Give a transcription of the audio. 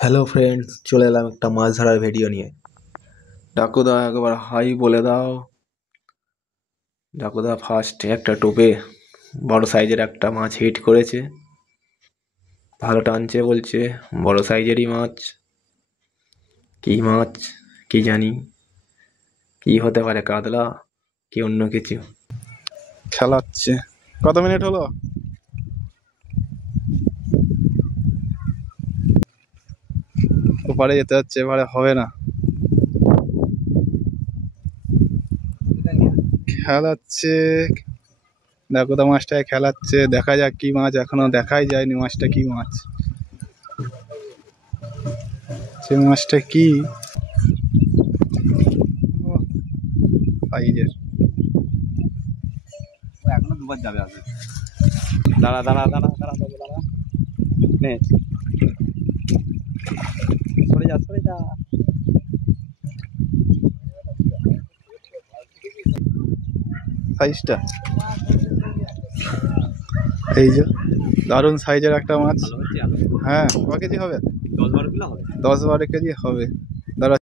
Hello friends, চলে এলাম একটা মাছ ধরার ভিডিও নিয়ে। ডাকুদা একবার হাই বলে দাও। ডাকুদা ফার্স্ট একটা টোপে বড় সাইজের একটা মাছ হিট করেছে, ভালো টানছে বলছে, বড় সাইজেরই মাছ। কি মাছ কি জানি, কি হতে পারে, কাতলা কি অন্য কিছু। খেলাচ্ছে। কত মিনিট হলো? ওপারে যেতে হচ্ছে, এবারে হবে না। খেলাচ্ছে, দেখো তো মাছটাকে খেলাচ্ছে। দেখা যাক কি মাছ, এখনো দেখাই যায়নি মাছটা কি মাছ। সে মাছটা কি সাইজের। এখনো দুবার যাবে আসবে। দাঁড়া দাঁড়া দাঁড়া দাঁড়া দাঁড়া, নে সরে যা সরে যা। সাইজটা এই যে দারুণ সাইজের একটা মাছ। হ্যাঁ, ক কেজি হবে? 10-12 কিলো হবে। 10-12 কেজি হবে।